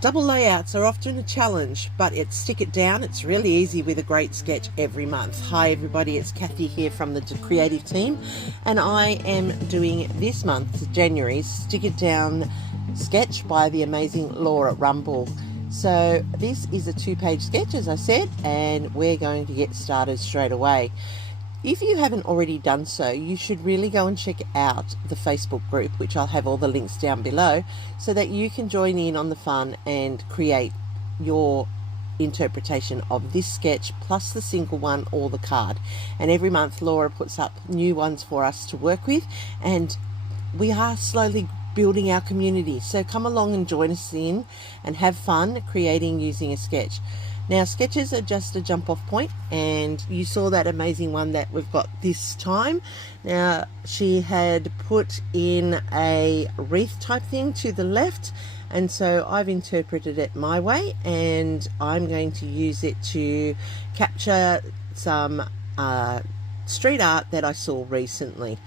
Double layouts are often a challenge, but it's stick it down. It's really easy with a great sketch every month. Hi everybody, it's Kathy here from the creative team, and I am doing this month, January's Stick It Down sketch by the amazing Laura Rumble. So this is a 2-page sketch, as I said, and we're going to get started straight away. If you haven't already done so, you should really go and check out the Facebook group, which I'll have all the links down below, so that you can join in on the fun and create your interpretation of this sketch, plus the single one or the card. And every month Laura puts up new ones for us to work with, and we are slowly building our community. So come along and join us in and have fun creating using a sketch. Now, sketches are just a jump off point, and you saw that amazing one that we've got this time. Now, she had put in a wreath type thing to the left, and so I've interpreted it my way, and I'm going to use it to capture some street art that I saw recently.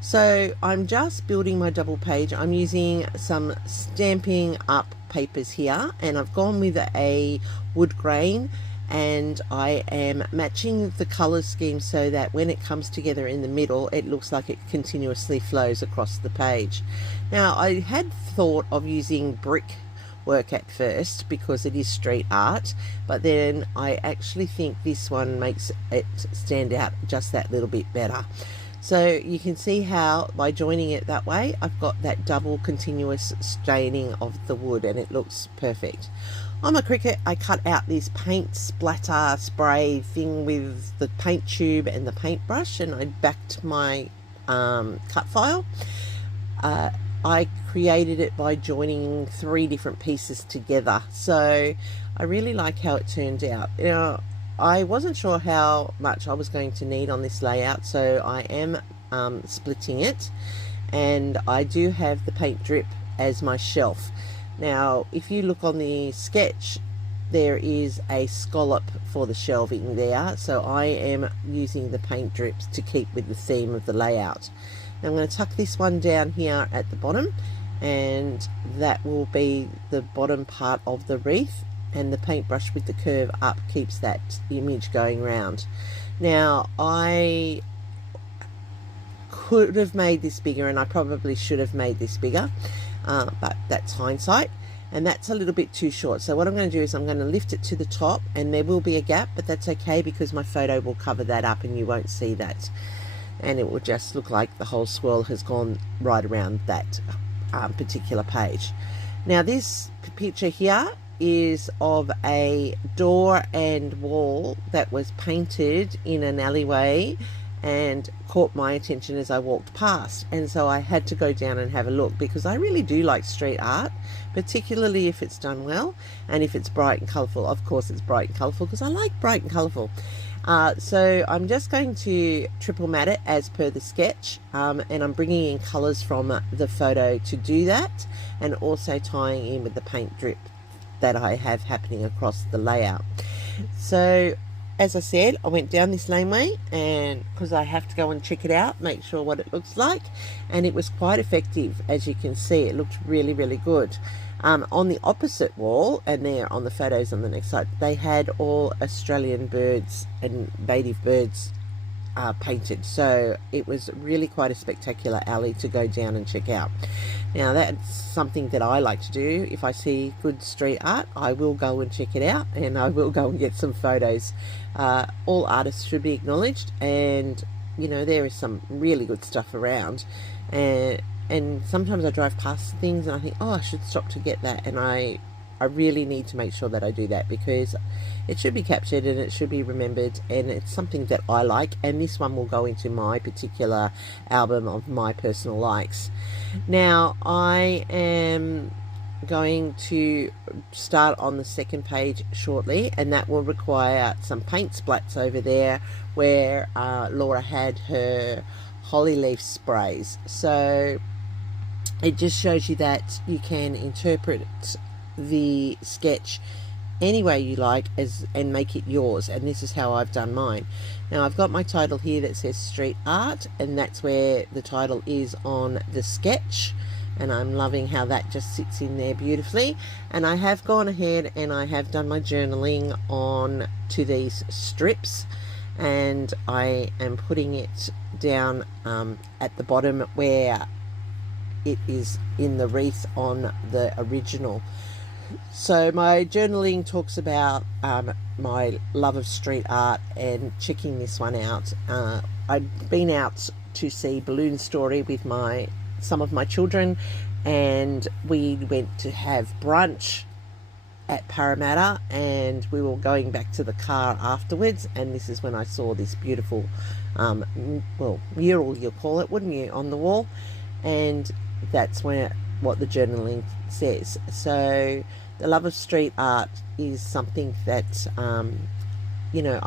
So I'm just building my double page. I'm using some Stampin' Up papers here, and I've gone with a wood grain, and I am matching the color scheme so that when it comes together in the middle, it looks like it continuously flows across the page. Now, I had thought of using brick work at first because it is street art, but then I actually think this one makes it stand out just that little bit better. So you can see how by joining it that way, I've got that double continuous staining of the wood, and it looks perfect. On my Cricut, I cut out this paint splatter spray thing with the paint tube and the paintbrush, and I backed my cut file. I created it by joining 3 different pieces together. So I really like how it turned out. You know, I wasn't sure how much I was going to need on this layout, so I am splitting it, and I do have the paint drip as my shelf. Now, if you look on the sketch, there is a scallop for the shelving there, so I am using the paint drips to keep with the theme of the layout. Now, I'm going to tuck this one down here at the bottom, and that will be the bottom part of the wreath, and the paintbrush with the curve up keeps that image going round. Now, I could have made this bigger, and I probably should have made this bigger, but that's hindsight, and that's a little bit too short. So what I'm going to do is I'm going to lift it to the top, and there will be a gap, but that's okay because my photo will cover that up and you won't see that, and it will just look like the whole swirl has gone right around that particular page. Now, this picture here is of a door and wall that was painted in an alleyway and caught my attention as I walked past, and so I had to go down and have a look because I really do like street art, particularly if it's done well and if it's bright and colourful. Of course it's bright and colourful because I like bright and colourful. So I'm just going to triple mat it as per the sketch, and I'm bringing in colours from the photo to do that, and also tying in with the paint drip that I have happening across the layout. So as I said, I went down this laneway, and because I have to go and check it out, make sure what it looks like, and it was quite effective. As you can see, it looked really, really good. On the opposite wall, and there on the photos on the next slide, they had all Australian birds and native birds painted, so it was really quite a spectacular alley to go down and check out. Now, that's something that I like to do. If I see good street art, I will go and check it out, and I will go and get some photos. All artists should be acknowledged, and you know, there is some really good stuff around, and sometimes I drive past things and I think, oh, I should stop to get that, and I really need to make sure that I do that because it should be captured and it should be remembered, and it's something that I like, and this one will go into my particular album of my personal likes. Now, I am going to start on the second page shortly, and that will require some paint splats over there where Laura had her holly leaf sprays. So it just shows you that you can interpret the sketch any way you like and make it yours, and this is how I've done mine. Now, I've got my title here that says street art, and that's where the title is on the sketch, and I'm loving how that just sits in there beautifully. And I have gone ahead and I have done my journaling on to these strips, and I am putting it down at the bottom where it is in the wreath on the original. So my journaling talks about my love of street art and checking this one out. I've been out to see Balloon Story with some of my children, and we went to have brunch at Parramatta, and we were going back to the car afterwards, and this is when I saw this beautiful well, mural, you'll call it, wouldn't you, on the wall. And that's what the journaling says. So the love of street art is something that you know,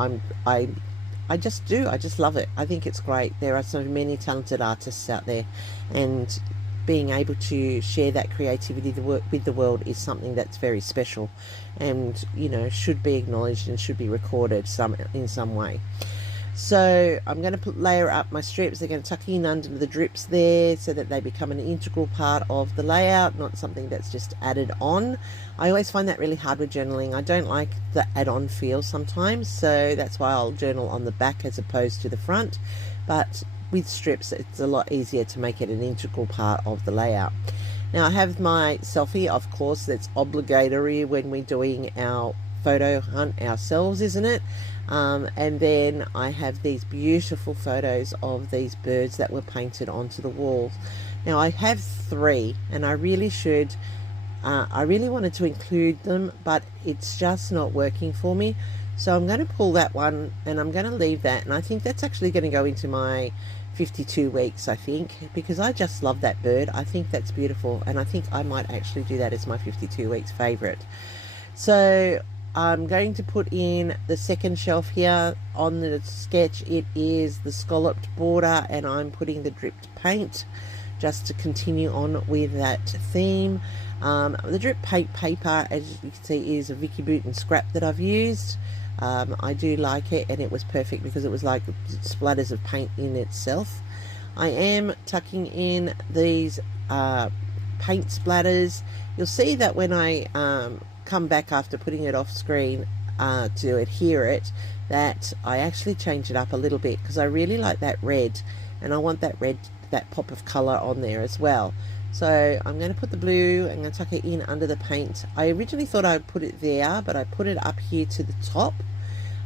I just love it. I think it's great. There are so many talented artists out there, and being able to share that creativity with the world is something that's very special, and you know, should be acknowledged and should be recorded in some way. So I'm going to layer up my strips. They're going to tuck in under the drips there so that they become an integral part of the layout, not something that's just added on. I always find that really hard with journaling. I don't like the add-on feel sometimes, so that's why I'll journal on the back as opposed to the front. But with strips, it's a lot easier to make it an integral part of the layout. Now I have my selfie, of course, that's obligatory when we're doing our photo hunt ourselves, isn't it? And then I have these beautiful photos of these birds that were painted onto the walls. Now I have 3, and I really wanted to include them, but it's just not working for me. So I'm going to pull that one, and I'm going to leave that, and I think that's actually going to go into my 52 weeks, I think, because I just love that bird. I think that's beautiful, and I think I might actually do that as my 52 weeks favorite. So I'm going to put in the second shelf here on the sketch. It is the scalloped border, and I'm putting the dripped paint just to continue on with that theme. The drip paint paper, as you can see, is a Vicky Bouton scrap that I've used. I do like it, and it was perfect because it was like splatters of paint in itself. I am tucking in these paint splatters. You'll see that when I come back after putting it off screen to adhere it, that I actually change it up a little bit because I really like that red, and I want that red, that pop of color on there as well. So I'm going to put the blue, I'm going to tuck it in under the paint. I originally thought I'd put it there, but I put it up here to the top.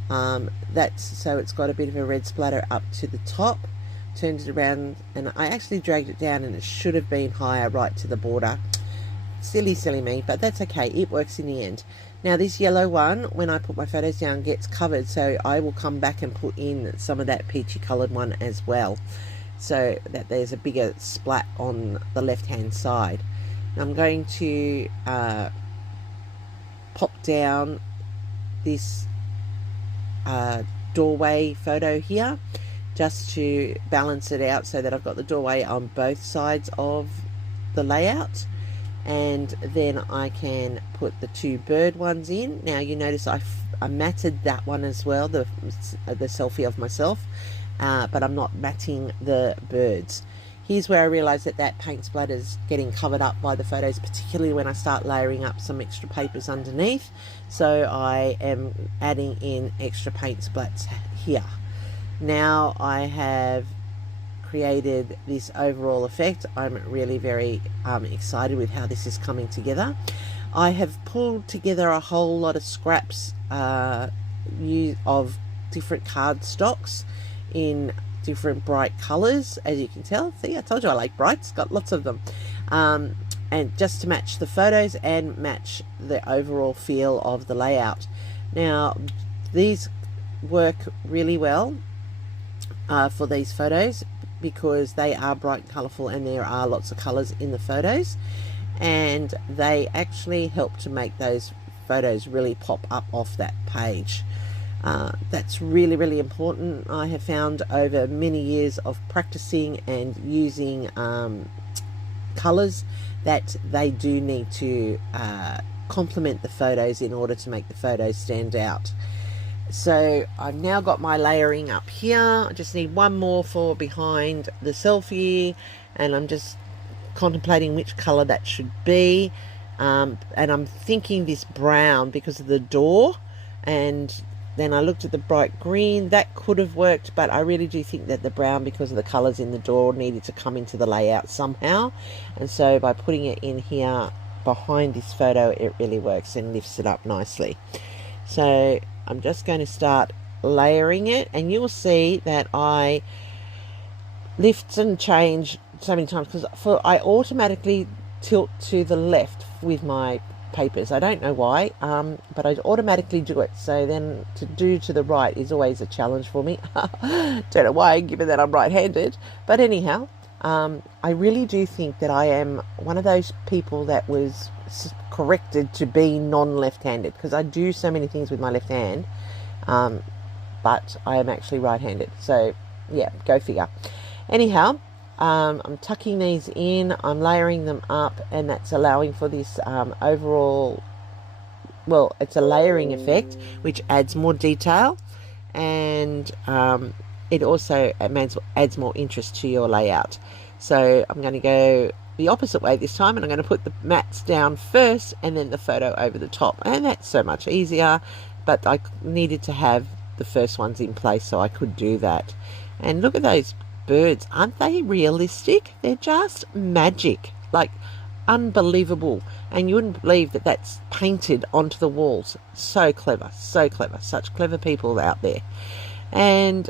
So it's got a bit of a red splatter up to the top. Turned it around, and I actually dragged it down, and it should have been higher right to the border. Silly me, but that's okay, it works in the end. Now this yellow one, when I put my photos down, gets covered, so I will come back and put in some of that peachy coloured one as well, so that there's a bigger splat on the left hand side. Now I'm going to pop down this doorway photo here just to balance it out so that I've got the doorway on both sides of the layout. And then I can put the 2 bird ones in. Now you notice I matted that one as well, the selfie of myself, but I'm not matting the birds. Here's where I realize that paint splatter is getting covered up by the photos, particularly when I start layering up some extra papers underneath. So I am adding in extra paint splats here. Now I have created this overall effect. I'm really very excited with how this is coming together. I have pulled together a whole lot of scraps of different card stocks in different bright colors, as you can tell. See, I told you I like brights, got lots of them, and just to match the photos and match the overall feel of the layout. Now these work really well for these photos because they are bright and colourful, and there are lots of colours in the photos, and they actually help to make those photos really pop up off that page. That's really important. I have found over many years of practicing and using colours that they do need to complement the photos in order to make the photos stand out. So I've now got my layering up here. I just need one more for behind the selfie, and I'm just contemplating which color that should be, and I'm thinking this brown because of the door, and then I looked at the bright green. That could have worked, but I really do think that the brown, because of the colors in the door, needed to come into the layout somehow. And so by putting it in here behind this photo, it really works and lifts it up nicely. So I'm just going to start layering it, and you'll see that I lift and change so many times because I automatically tilt to the left with my papers. I don't know why, but I automatically do it. So then to do to the right is always a challenge for me. Don't know why, given that I'm right-handed. But anyhow, I really do think that I am one of those people that was corrected to be non-left-handed, because I do so many things with my left hand, but I am actually right-handed. So yeah, go figure. Anyhow, I'm tucking these in, I'm layering them up, and that's allowing for this overall, well, it's a layering effect which adds more detail, and it also adds more interest to your layout. So I'm going to go the opposite way this time, and I'm going to put the mats down first and then the photo over the top, and that's so much easier. But I needed to have the first ones in place so I could do that. And look at those birds, aren't they realistic? They're just magic, like unbelievable, and you wouldn't believe that that's painted onto the walls. So clever, such clever people out there. And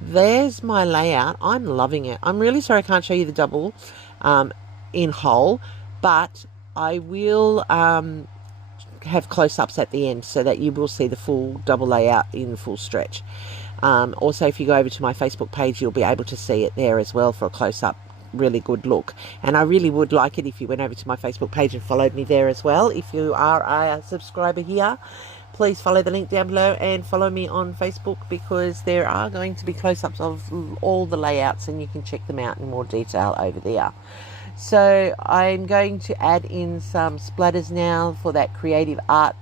there's my layout. I'm loving it. I'm really sorry I can't show you the double in whole, but I will have close-ups at the end so that you will see the full double layout in full stretch. Also, if you go over to my Facebook page, you'll be able to see it there as well for a close-up, really good look. And I really would like it if you went over to my Facebook page and followed me there as well. If you are a subscriber here, please follow the link down below and follow me on Facebook, because there are going to be close-ups of all the layouts and you can check them out in more detail over there. So I'm going to add in some splatters now for that creative art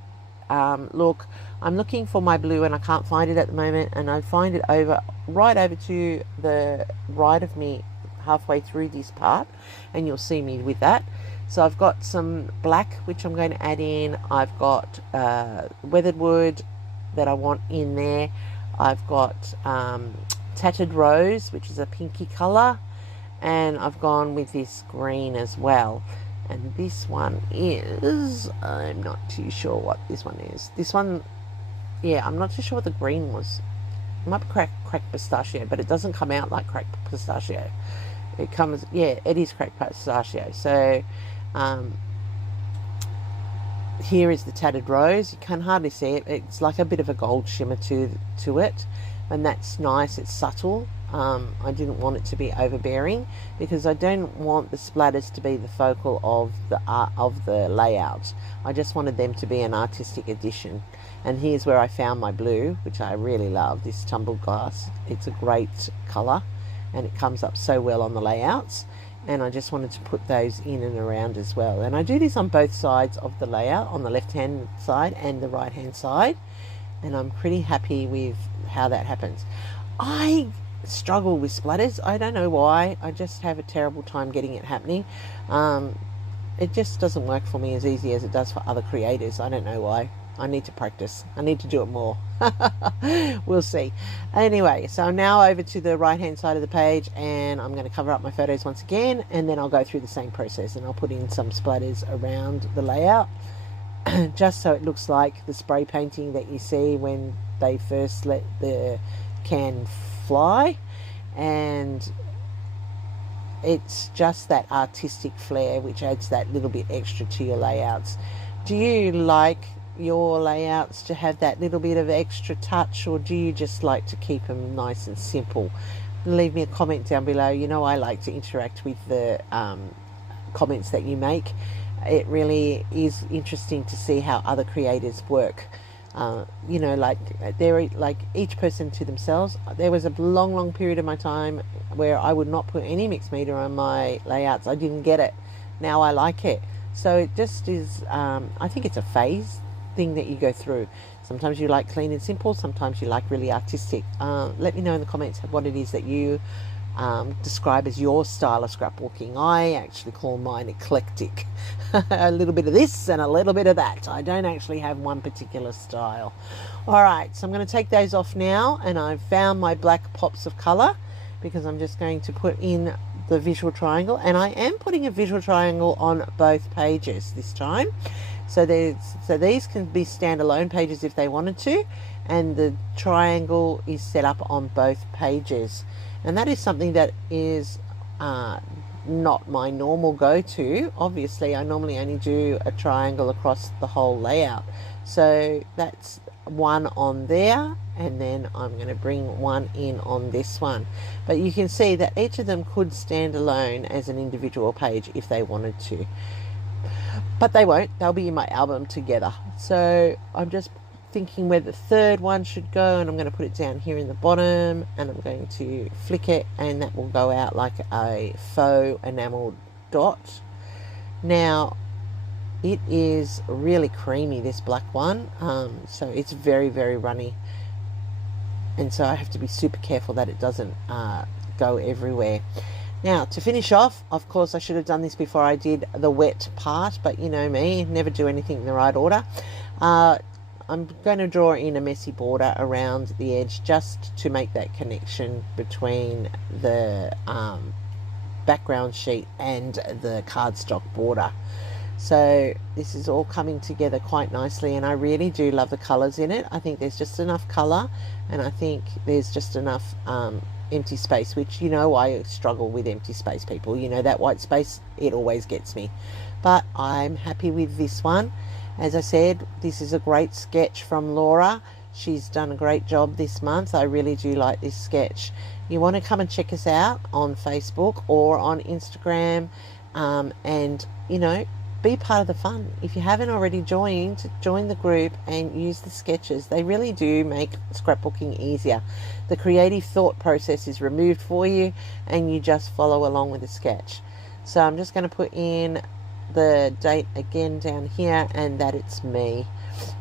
look. I'm looking for my blue and I can't find it at the moment, and I find it right over to the right of me, halfway through this part, and you'll see me with that. So I've got some black which I'm going to add in. I've got weathered wood that I want in there. I've got tattered rose, which is a pinky color, and I've gone with this green as well. And this one is, I'm not too sure what this one is. This one, yeah, I'm not too sure what the green was. It might be cracked pistachio, but it doesn't come out like cracked pistachio. It comes, yeah, it is cracked pistachio. So here is the tattered rose. You can hardly see it. It's like a bit of a gold shimmer to it, and that's nice. It's subtle. I didn't want it to be overbearing, because I don't want the splatters to be the focal of the art of the layout. I just wanted them to be an artistic addition. And here's where I found my blue, which I really love, this tumbled glass. It's a great color and it comes up so well on the layouts, and I just wanted to put those in and around as well. And I do this on both sides of the layout, on the left hand side and the right hand side, and I'm pretty happy with how that happens. I struggle with splatters. I don't know why. I just have a terrible time getting it happening. It just doesn't work for me as easy as it does for other creators. I don't know why. I need to practice. I need to do it more. We'll see. Anyway, so I'm now over to the right hand side of the page, and I'm going to cover up my photos once again, and then I'll go through the same process, and I'll put in some splatters around the layout just so it looks like the spray painting that you see when they first let the can fly. And it's just that artistic flair which adds that little bit extra to your layouts. Do you like your layouts to have that little bit of extra touch, or do you just like to keep them nice and simple? Leave me a comment down below. You know, I like to interact with the comments that you make. It really is interesting to see how other creators work. You know, like they're like each person to themselves. There was a long period of my time where I would not put any mixed media on my layouts. I didn't get it. Now I like it. So it just is, I think it's a phase thing that you go through. Sometimes you like clean and simple, sometimes you like really artistic. Let me know in the comments what it is that you describe as your style of scrapbooking. I actually call mine eclectic. A little bit of this and a little bit of that. I don't actually have one particular style. All right, so I'm going to take those off now, and I've found my black pops of color because I'm just going to put in the visual triangle, and I am putting a visual triangle on both pages this time. So these can be standalone pages if they wanted to, and the triangle is set up on both pages. And that is something that is not my normal go-to. Obviously, I normally only do a triangle across the whole layout. So that's one on there, and then I'm going to bring one in on this one. But you can see that each of them could stand alone as an individual page if they wanted to. But they won't. They'll be in my album together. So I'm just thinking where the third one should go, and I'm going to put it down here in the bottom, and I'm going to flick it, and that will go out like a faux enameled dot. Now it is really creamy, this black one, so it's very, very runny, and so I have to be super careful that it doesn't go everywhere. Now, to finish off, of course I should have done this before I did the wet part, but you know me, never do anything in the right order. I'm going to draw in a messy border around the edge just to make that connection between the background sheet and the cardstock border. So this is all coming together quite nicely, and I really do love the colours in it. I think there's just enough colour, and I think there's just enough empty space, which, you know, I struggle with empty space, people. You know, that white space, it always gets me. But I'm happy with this one. As I said, this is a great sketch from Laura. She's done a great job this month. I really do like this sketch. You want to come and check us out on Facebook or on Instagram, and, you know, be part of the fun. If you haven't already joined, join the group and use the sketches. They really do make scrapbooking easier. The creative thought process is removed for you, and you just follow along with the sketch. So I'm just going to put in the date again down here, and that it's me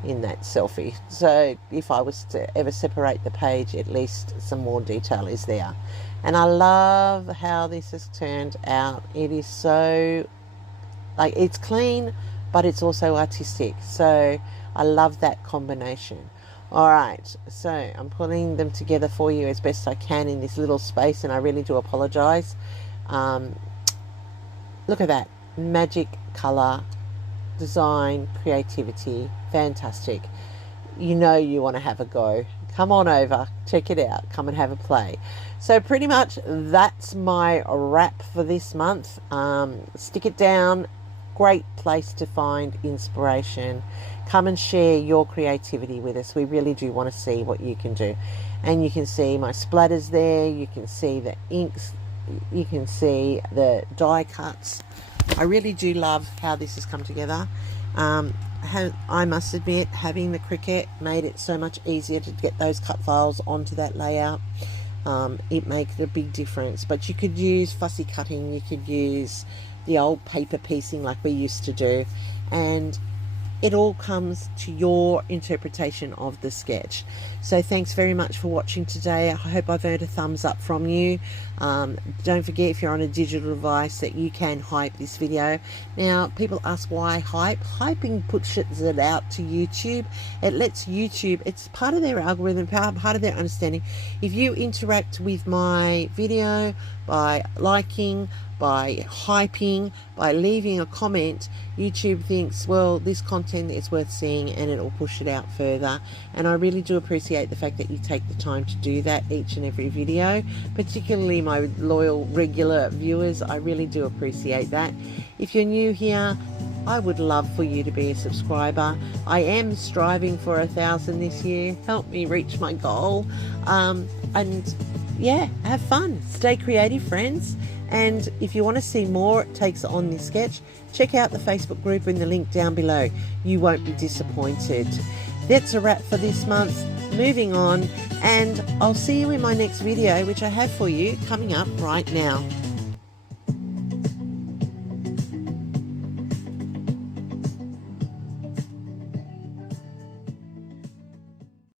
in that selfie. So if I was to ever separate the page, at least some more detail is there. And I love how this has turned out. It is so, like, it's clean, but it's also artistic. So I love that combination. All right, so I'm putting them together for you as best I can in this little space, and I really do apologize. Look at that. Magic, color, design, creativity, fantastic. You know you want to have a go. Come on over, check it out, come and have a play. So pretty much that's my wrap for this month. Stick it down, great place to find inspiration. Come and share your creativity with us. We really do want to see what you can do. And you can see my splatters there, you can see the inks, you can see the die cuts. I really do love how this has come together. I must admit, having the Cricut made it so much easier to get those cut files onto that layout. It makes a big difference. But you could use fussy cutting, you could use the old paper piecing like we used to do, and it all comes to your interpretation of the sketch. So thanks very much for watching today. I hope I've earned a thumbs up from you. Don't forget, if you're on a digital device, that you can hype this video. Now, people ask why hype. Hyping pushes it out to YouTube. It lets YouTube, it's part of their algorithm, part of their understanding. If you interact with my video by liking, by hyping, by leaving a comment, YouTube thinks, well, this content is worth seeing, and it will push it out further. And I really do appreciate the fact that you take the time to do that each and every video, particularly my loyal regular viewers. I really do appreciate that. If you're new here, I would love for you to be a subscriber. I am striving for 1,000 this year. Help me reach my goal. And yeah, have fun. Stay creative, friends. And if you want to see more takes on this sketch, check out the Facebook group in the link down below. You won't be disappointed. That's a wrap for this month. Moving on, and I'll see you in my next video, which I have for you coming up right now.